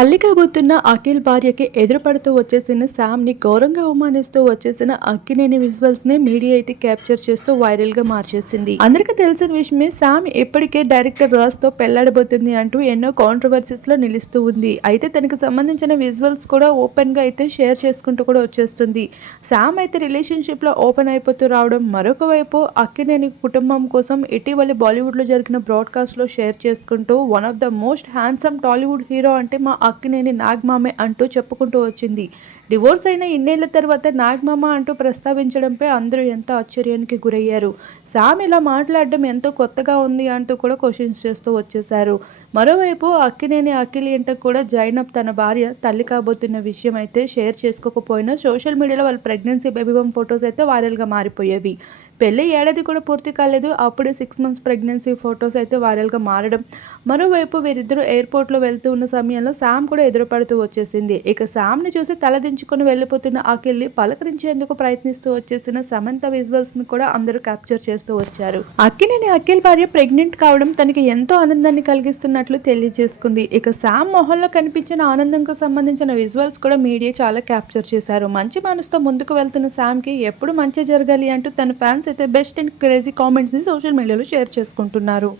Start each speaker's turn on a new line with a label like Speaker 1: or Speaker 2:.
Speaker 1: తల్లి కాబోతున్న అఖిల్ భార్యకి ఎదురుపడుతూ వచ్చేసిన శామ్ని ఘోరంగా అవమానిస్తూ వచ్చేసిన అక్కినేని విజువల్స్ని మీడియా అయితే క్యాప్చర్ చేస్తూ వైరల్గా మార్చేసింది. అందరికీ తెలిసిన విషయమే శామ్ ఇప్పటికే డైరెక్టర్ రాజ్తో పెళ్ళాడబోతుంది అంటూ ఎన్నో కాంట్రవర్సీస్లో నిలుస్తూ ఉంది. అయితే తనకు సంబంధించిన విజువల్స్ కూడా ఓపెన్గా అయితే షేర్ చేసుకుంటూ కూడా వచ్చేస్తుంది. శామ్ అయితే రిలేషన్షిప్లో ఓపెన్ అయిపోతూ రావడం మరొక వైపు అక్కినేని కుటుంబం కోసం ఇటీవల బాలీవుడ్లో జరిగిన బ్రాడ్కాస్ట్లో షేర్ చేసుకుంటూ one of the most handsome Tollywood hero అంటే మా అక్కినేని నాగమామే అంటూ చెప్పుకుంటూ వచ్చింది. డివోర్స్ అయిన ఇన్నేళ్ళ తర్వాత నాగమామ అంటూ ప్రస్తావించడంపై అందరూ ఎంతో ఆశ్చర్యానికి గురయ్యారు. సామ్ ఇలా మాట్లాడడం ఎంతో కొత్తగా ఉంది అంటూ కూడా క్వశ్చన్స్ చేస్తూ వచ్చేశారు. మరోవైపు అక్కినేని అఖిల్ ఇంట కూడా జైనబ్ తన భార్య తల్లి కాబోతున్న విషయం అయితే షేర్ చేసుకోకపోయినా సోషల్ మీడియాలో వాళ్ళ ప్రెగ్నెన్సీ బేబీ బమ్ ఫొటోస్ అయితే వైరల్గా మారిపోయేవి. పెళ్ళి ఏడాది కూడా పూర్తి కాలేదు. అప్పుడే సిక్స్ మంత్స్ ప్రెగ్నెన్సీ ఫొటోస్ అయితే వైరల్గా మారడం. మరోవైపు వీరిద్దరూ ఎయిర్పోర్ట్లో వెళ్తూ ఉన్న సమయంలో శామ్ కూడా ఎదురుపడుతూ వచ్చేసింది. ఇక శామ్ని చూసి తలదించుకొని వెళ్ళిపోతున్న అఖిల్ని పలకరించేందుకు ప్రయత్నిస్తూ వచ్చేసిన సమంత విజువల్స్ని కూడా అందరూ క్యాప్చర్ చేస్తూ వచ్చారు. అక్కినేని అఖిల్ భార్య ప్రెగ్నెంట్ కావడం తనకి ఎంతో ఆనందాన్ని కలిగిస్తున్నట్లు తెలియజేసుకుంది. ఇక శామ్ మొహంలో కనిపించిన ఆనందంకు సంబంధించిన విజువల్స్ కూడా మీడియా చాలా క్యాప్చర్ చేశారు. మంచి మనసుతో ముందుకు వెళ్తున్న శామ్కి ఎప్పుడు మంచి జరగాలి అంటూ తన ఫ్యాన్స్ అయితే బెస్ట్ అండ్ క్రేజీ కామెంట్స్ని సోషల్ మీడియాలో షేర్ చేసుకుంటున్నారు.